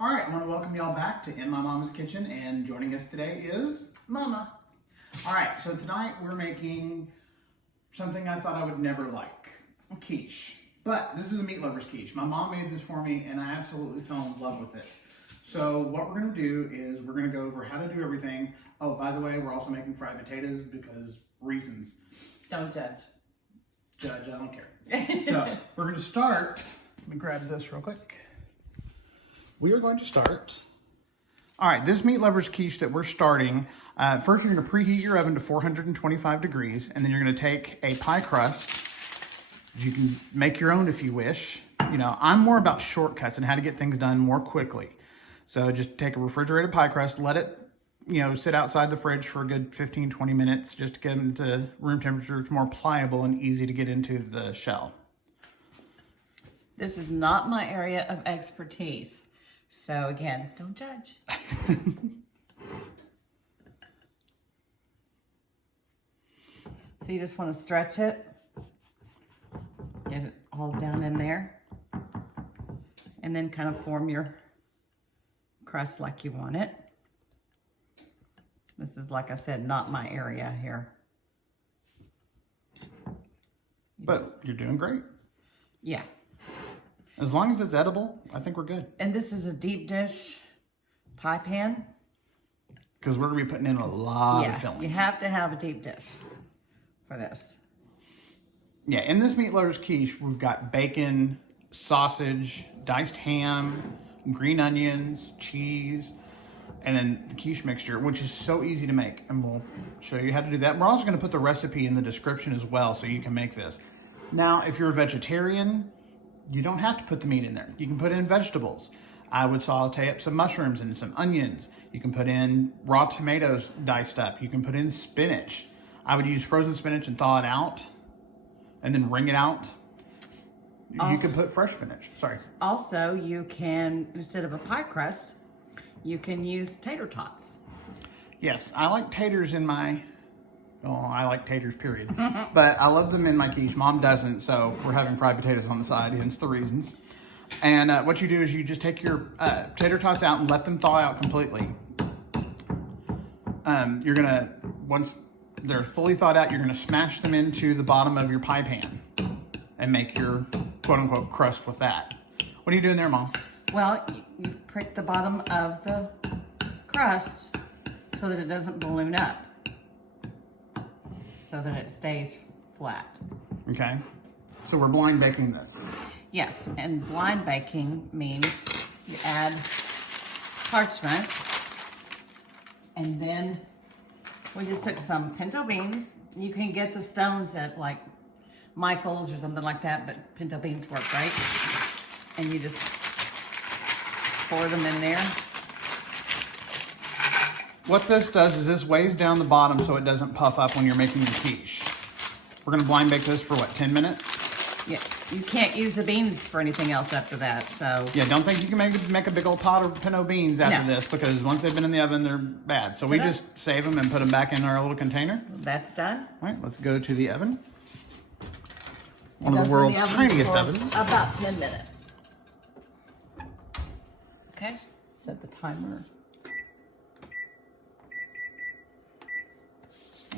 All right, I want to welcome y'all back to In My Mama's Kitchen, and joining us today is Mama. All right, so tonight we're making something I thought I would never like, quiche. But this is a meat lover's quiche. My mom made this for me and I absolutely fell in love with it. So what we're gonna do is we're gonna go over how to do everything. Oh, by the way, we're also making fried potatoes because reasons. Don't judge. Judge, I don't care. So we're gonna start, let me grab this real quick. We are going to start. All right, this meat lover's quiche that we're starting, first you're gonna preheat your oven to 425 degrees, and then you're gonna take a pie crust. You can make your own if you wish. You know, I'm more about shortcuts and how to get things done more quickly. So just take a refrigerated pie crust, let it, sit outside the fridge for a good 15, 20 minutes just to get them to room temperature. It's more pliable and easy to get into the shell. This is not my area of expertise. So again, don't judge. So you just want to stretch it, get it all down in there, and then kind of form your crust like you want it. This is, like I said, not my area here. But you're doing great. Yeah. As long as it's edible, I think we're good. And this is a deep dish pie pan. Because we're going to be putting in a lot of fillings. You have to have a deep dish for this. Yeah, in this meat lover's quiche, we've got bacon, sausage, diced ham, green onions, cheese, and then the quiche mixture, which is so easy to make. And we'll show you how to do that. We're also going to put the recipe in the description as well so you can make this. Now, if you're a vegetarian, you don't have to put the meat in there. You can put in vegetables. I would saute up some mushrooms and some onions. You can put in raw tomatoes diced up. You can put in spinach. I would use frozen spinach and thaw it out and then wring it out. You can put fresh spinach. Sorry. Also, you can, instead of a pie crust, you can use tater tots. Yes, I like taters in my, I like taters, period. But I love them in my quiche. Mom doesn't, so we're having fried potatoes on the side, hence the reasons. And what you do is you just take your tater tots out and let them thaw out completely. You're gonna, once they're fully thawed out, you're gonna smash them into the bottom of your pie pan and make your quote-unquote crust with that. What are you doing there, Mom? Well, you prick the bottom of the crust so that it doesn't balloon up, so that it stays flat. Okay, so we're blind baking this. Yes, and blind baking means you add parchment, and then we just took some pinto beans. You can get the stones at like Michael's or something like that, but pinto beans work great. And you just pour them in there. What this does is this weighs down the bottom so it doesn't puff up when you're making your quiche. We're gonna blind bake this for what, 10 minutes? Yeah, you can't use the beans for anything else after that, so. Yeah, don't think you can make a big old pot of pinto beans after this, because once they've been in the oven, they're bad. So we just save them and put them back in our little container. That's done. All right, let's go to the oven. One of the world's tiniest ovens. About 10 minutes. Okay, set the timer.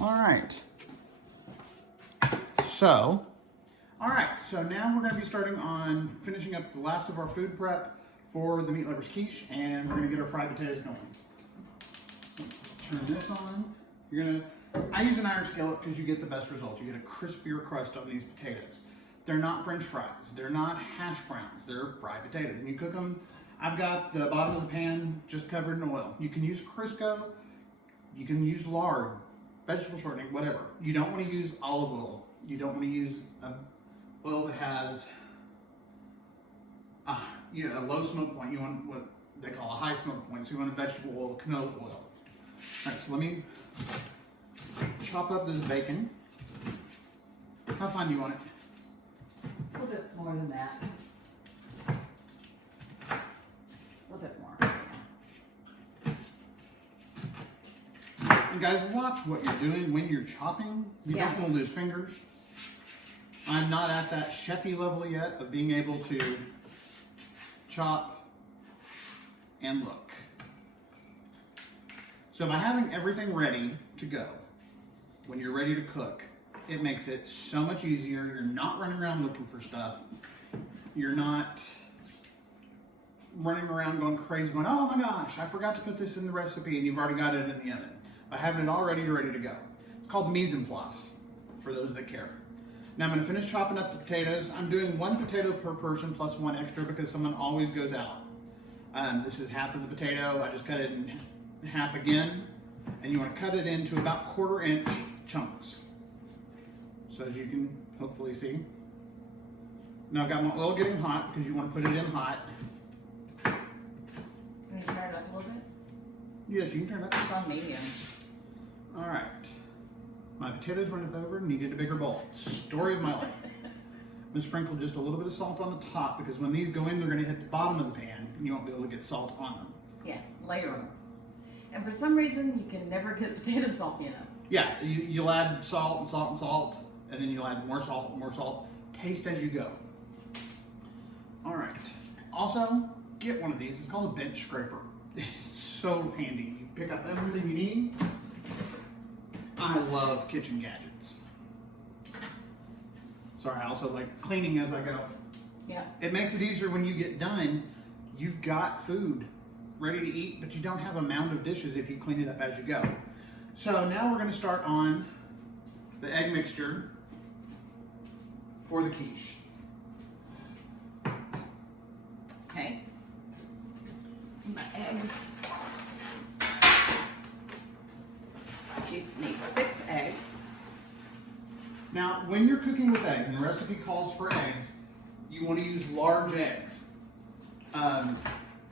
All right. So now we're going to be starting on finishing up the last of our food prep for the meat lover's quiche, and we're going to get our fried potatoes going. Turn this on. I use an iron skillet because you get the best results. You get a crispier crust on these potatoes. They're not French fries. They're not hash browns. They're fried potatoes. And you cook them. I've got the bottom of the pan just covered in oil. You can use Crisco. You can use lard, vegetable shortening, whatever. You don't want to use olive oil. You don't want to use oil that has a low smoke point. You want what they call a high smoke point. So you want a vegetable oil, canola oil. All right, so let me chop up this bacon. How fine do you want it? A little bit more than that. A little bit more. And guys, watch what you're doing when you're chopping. You don't want to lose fingers. I'm not at that chefy level yet of being able to chop and look. So by having everything ready to go, when you're ready to cook, it makes it so much easier. You're not running around looking for stuff. You're not running around going crazy, going, oh my gosh, I forgot to put this in the recipe, and you've already got it in the oven. By having it all ready, you're ready to go. It's called mise en place, for those that care. Now I'm going to finish chopping up the potatoes. I'm doing 1 potato per person plus 1 extra because someone always goes out. This is half of the potato. I just cut it in half again, and you want to cut it into about 1/4 inch chunks. So as you can hopefully see. Now I've got my oil getting hot because you want to put it in hot. Can you turn it up a little bit? Yes, you can turn it up. It's on medium. All right. My potatoes runneth over, needed a bigger bowl. Story of my life. I'm gonna sprinkle just a little bit of salt on the top because when these go in, they're gonna hit the bottom of the pan and you won't be able to get salt on them. Yeah, layer them. And for some reason, you can never get potato salty enough. Yeah, you'll add salt and salt and salt, and then you'll add more salt and more salt. Taste as you go. All right. Also, get one of these. It's called a bench scraper. It's so handy. You pick up everything you need. I love kitchen gadgets. Sorry, I also like cleaning as I go. Yeah. It makes it easier when you get done. You've got food ready to eat, but you don't have a mound of dishes if you clean it up as you go. So now we're going to start on the egg mixture for the quiche. Okay. My eggs. So you need 6 eggs. Now, when you're cooking with eggs, and the recipe calls for eggs, you want to use large eggs.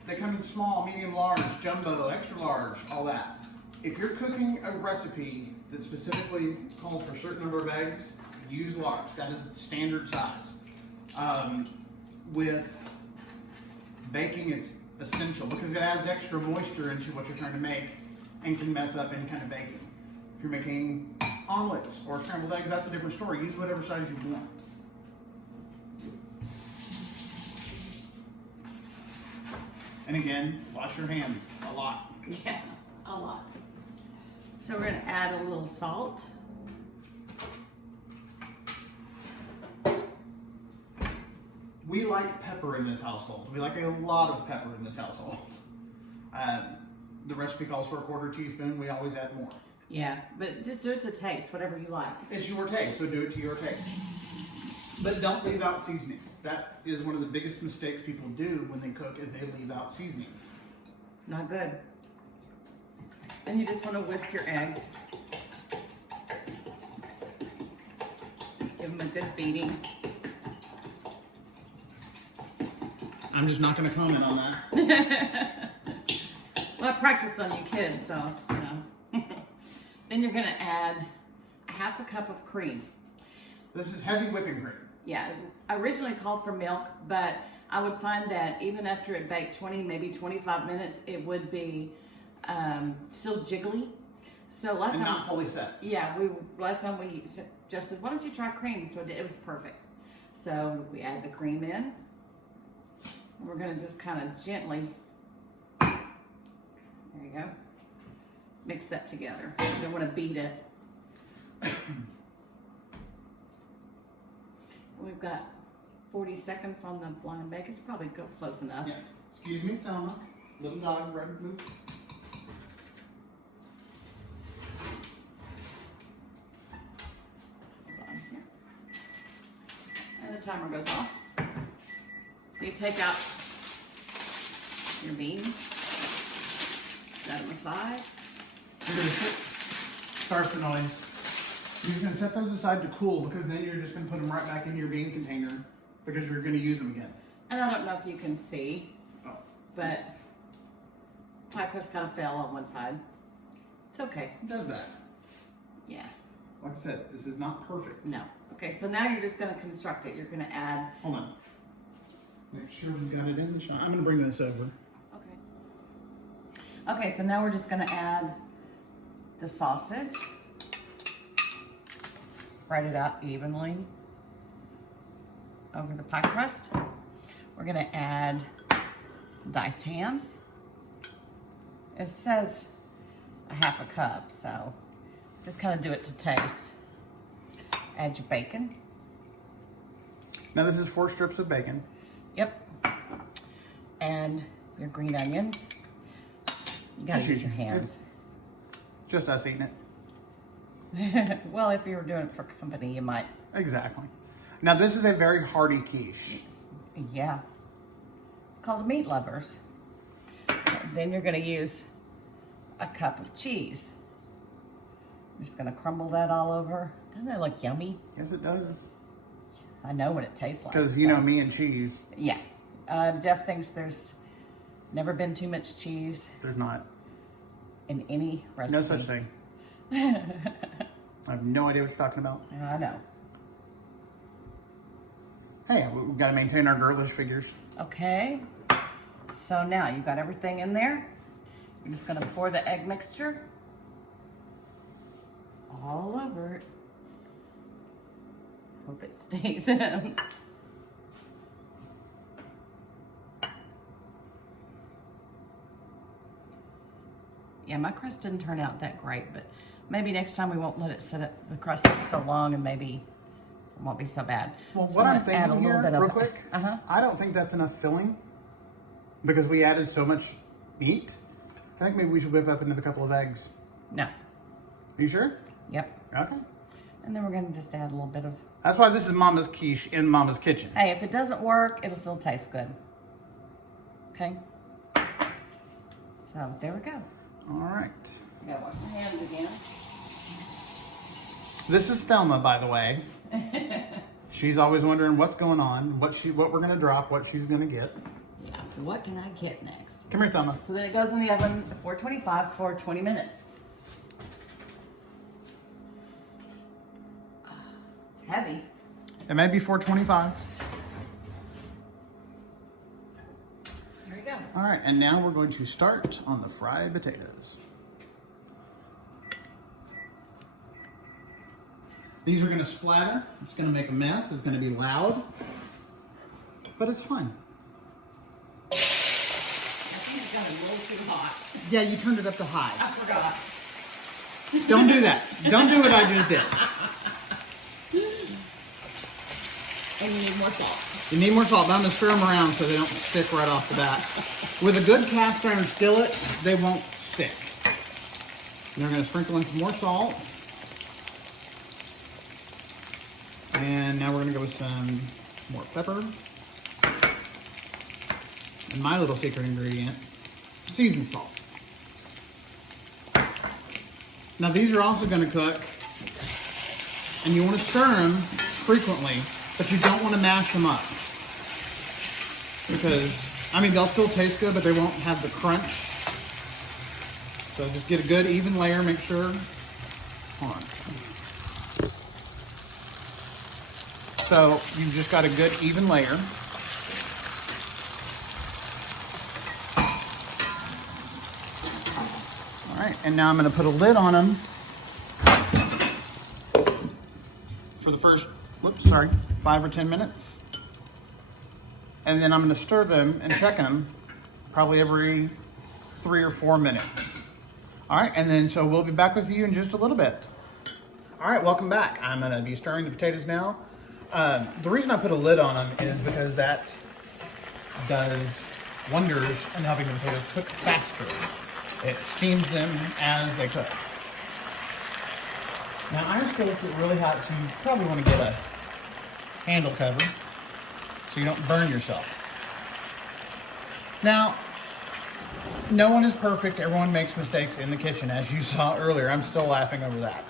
They come in small, medium, large, jumbo, extra large, all that. If you're cooking a recipe that specifically calls for a certain number of eggs, use large. That is the standard size. With baking, it's essential because it adds extra moisture into what you're trying to make and can mess up any kind of baking. If you're making omelets or scrambled eggs, that's a different story. Use whatever size you want. And again, wash your hands a lot. Yeah, a lot. So we're going to add a little salt. We like pepper in this household. We like a lot of pepper in this household. The recipe calls for a 1/4 teaspoon. We always add more. Yeah, but just do it to taste, whatever you like. It's your taste, so do it to your taste. But don't leave out seasonings. That is one of the biggest mistakes people do when they cook is they leave out seasonings. Not good. And you just want to whisk your eggs. Give them a good beating. I'm just not going to comment on that. Well, I practiced on you kids, so, you know. Then you're going to add 1/2 cup of cream. This is heavy whipping cream. Yeah, I originally called for milk, but I would find that even after it baked 20, maybe 25 minutes, it would be still jiggly. So last And time, not fully set. yeah, last time we suggested, why don't you try cream? So it was perfect. So we add the cream in. We're going to just kind of gently, there you go, mix that together. You don't want to beat it. We've got 40 seconds on the blind bake. It's probably close enough. Yeah. Excuse me, Thelma. Little dog, ready to move. Hold on here. And the timer goes off. So you take out your beans, set them aside. You're going to sorry for the noise. You're just going to set those aside to cool because then you're just going to put them right back in your bean container because you're going to use them again. And I don't know if you can see, Oh. but pie crust kind of fell on one side. It's okay. It does that. Yeah. Like I said, this is not perfect. No. Okay, so now you're just going to construct it. You're going to add. Hold on. Make sure we've got it in the shot. I'm going to bring this over. Okay. Okay, so now we're just going to add the sausage. Spread it out evenly over the pie crust. We're going to add diced ham. It says a half a cup, so just kind of do it to taste. Add your bacon. Now this is 4 strips of bacon. Yep. And your green onions. You gotta use your hands. Just us eating Well, if you were doing it for company, you might. it. Exactly. Now this is a very hearty quiche. Yeah. It's called Meat Lovers. Then you're gonna use a cup of cheese. I'm just gonna crumble that all over. Doesn't that look yummy? Yes, it does. I know what it tastes like. Because you know me and cheese. Yeah. Jeff thinks there's never been too much cheese There's not. in any recipe. No such thing. I have no idea what you're talking about. I know. Hey, we've got to maintain our girlish figures. Okay. So now you've got everything in there. You're just gonna pour the egg mixture all over it. Hope it stays in. Yeah, my crust didn't turn out that great, but maybe next time we won't let it sit at the crust sit so long, and maybe it won't be so bad. Well, So what I'm I'm gonna add a thinking little here, bit real of- quick, Uh-huh. I don't think that's enough filling because we added so much meat. I think maybe we should whip up another couple of eggs. No. Are you sure? Yep. Okay. And then we're gonna just add a little bit of. That's why this is Mama's quiche in Mama's kitchen. Hey, if it doesn't work, it'll still taste good. Okay. So there we go. All right. You gotta wash your hands again. This is Thelma, by the way. She's always wondering what's going on, what we're gonna drop, what she's gonna get. Yeah. So what can I get next? Come here, Thelma. So then it goes in the oven at 425 for 20 minutes. It's heavy. It may be 425. Here we go. All right, and now we're going to start on the fried potatoes. These are going to splatter. It's going to make a mess. It's going to be loud, but it's fun. I think it's got a little too hot. Yeah, you turned it up to high. I forgot. Don't do that. Don't do what I just did. And you need more salt. You need more salt. But I'm going to stir them around so they don't stick right off the bat. With a good cast iron skillet, they won't stick. And we're going to sprinkle in some more salt. And now we're going to go with some more pepper. And my little secret ingredient, seasoned salt. Now these are also going to cook, and you want to stir them frequently, but you don't want to mash them up. Because, I mean, they'll still taste good, but they won't have the crunch. So just get a good even layer, make sure. Hold on. So you've just got a good even layer. All right, and now I'm going to put a lid on them for the first, 5 or 10 minutes. And then I'm going to stir them and check them probably every 3 or 4 minutes. All right, and then so we'll be back with you in just a little bit. All right, welcome back. I'm going to be stirring the potatoes now. The reason I put a lid on them is because that does wonders in helping the potatoes cook faster. It steams them as they cook. Now, iron skillets get really hot, so you probably want to get a handle cover so you don't burn yourself. Now, no one is perfect. Everyone makes mistakes in the kitchen, as you saw earlier. I'm still laughing over that.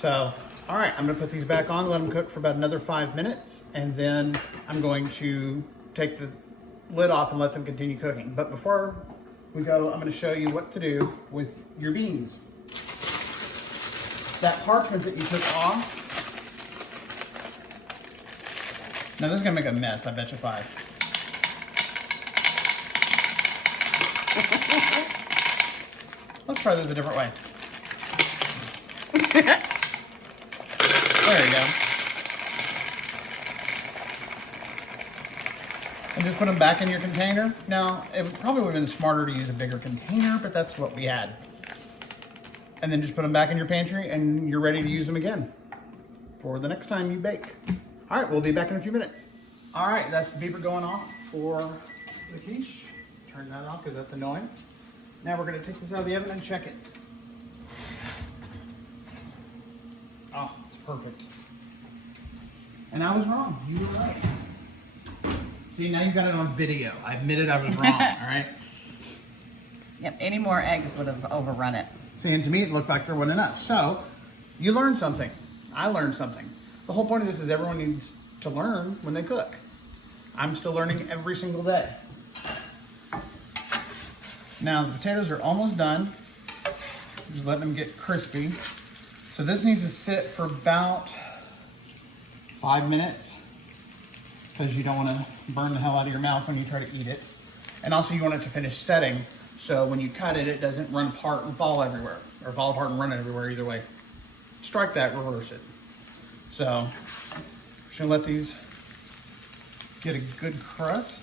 So, all right, I'm going to put these back on, let them cook for about another 5 minutes, and then I'm going to take the lid off and let them continue cooking. But before we go, I'm going to show you what to do with your beans. That parchment that you took off, now this is going to make a mess, I bet you 5. Let's try this a different way. There you go. And just put them back in your container. Now, it probably would have been smarter to use a bigger container, but that's what we had. And then just put them back in your pantry and you're ready to use them again for the next time you bake. All right, we'll be back in a few minutes. All right, that's the beeper going off for the quiche. Turn that off because that's annoying. Now we're gonna take this out of the oven and check it. Oh, it's perfect. And I was wrong, you were right. See, now you got it on video. I admitted I was wrong, all right? Yep, any more eggs would have overrun it. See, and to me, it looked like there wasn't enough. So, you learned something. I learned something. The whole point of this is everyone needs to learn when they cook. I'm still learning every single day. Now, the potatoes are almost done. Just letting them get crispy. So this needs to sit for about 5 minutes because you don't want to burn the hell out of your mouth when you try to eat it. And also you want it to finish setting so when you cut it, it doesn't run apart and fall everywhere, or fall apart and run everywhere either way. Strike that, reverse it. So, I'm just gonna let these get a good crust.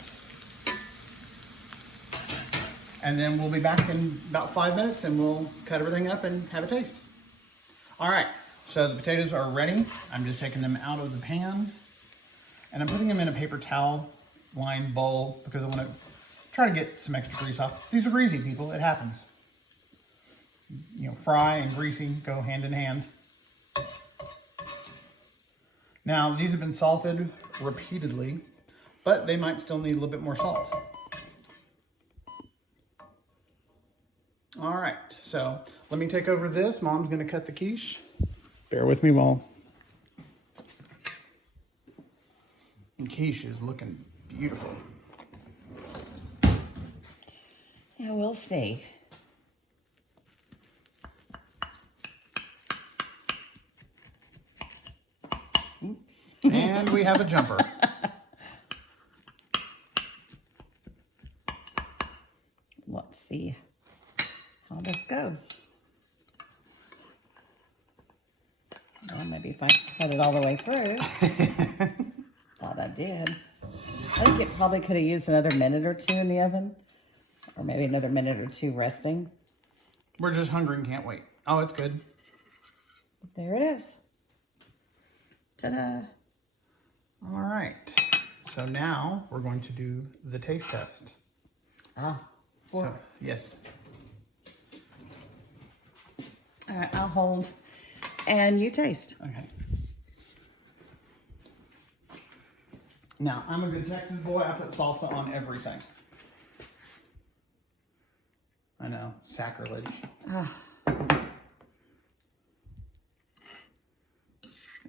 And then we'll be back in about 5 minutes and we'll cut everything up and have a taste. All right, so the potatoes are ready. I'm just taking them out of the pan and I'm putting them in a paper towel lined bowl because I want to try to get some extra grease off. These are greasy, people, it happens. You know, fry and greasy go hand in hand. Now, these have been salted repeatedly, but they might still need a little bit more salt. All right, so let me take over this. Mom's gonna cut the quiche. Bear with me while. And quiche is looking beautiful. Yeah, we'll see. Oops. And we have a jumper. Let's see how this goes. Well, maybe if I cut it all the way through. Thought I did. I think it probably could have used another minute or two in the oven. Or maybe another minute or two resting. We're just hungry and can't wait. Oh, it's good. There it is. Ta-da. All right. So now we're going to do the taste test. So, yes. All right, I'll hold. And you taste. Okay. Now, I'm a good Texas boy. I put salsa on everything. I know, sacrilege.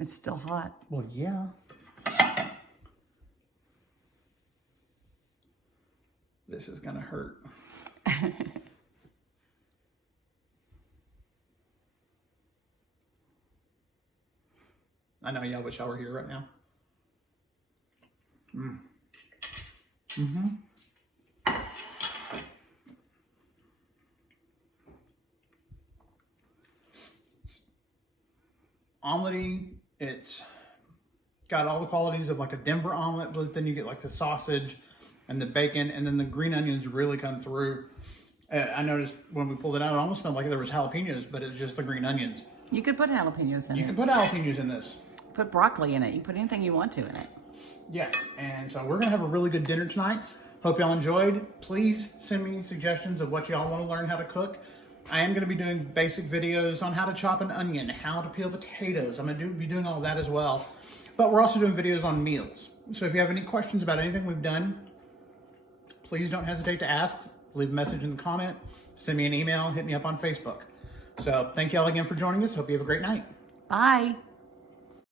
It's still hot. Well, yeah. This is gonna hurt. I know y'all wish y'all were here right now. Omelette-y, it's got all the qualities of like a Denver omelet, but then you get like the sausage and the bacon, and then the green onions really come through. I noticed when we pulled it out, it almost smelled like there was jalapenos, but it's just the green onions. You could put jalapenos in it. You can put jalapenos in this. Put broccoli in it. You can put anything you want to in it. Yes, and so we're gonna have a really good dinner tonight. Hope y'all enjoyed. Please send me suggestions of what y'all want to learn how to cook. I am gonna be doing basic videos on how to chop an onion, how to peel potatoes. I'm gonna be doing all that as well. But we're also doing videos on meals. So if you have any questions about anything we've done, please don't hesitate to ask. Leave a message in the comment, send me an email, hit me up on Facebook. So thank y'all again for joining us. Hope you have a great night. Bye.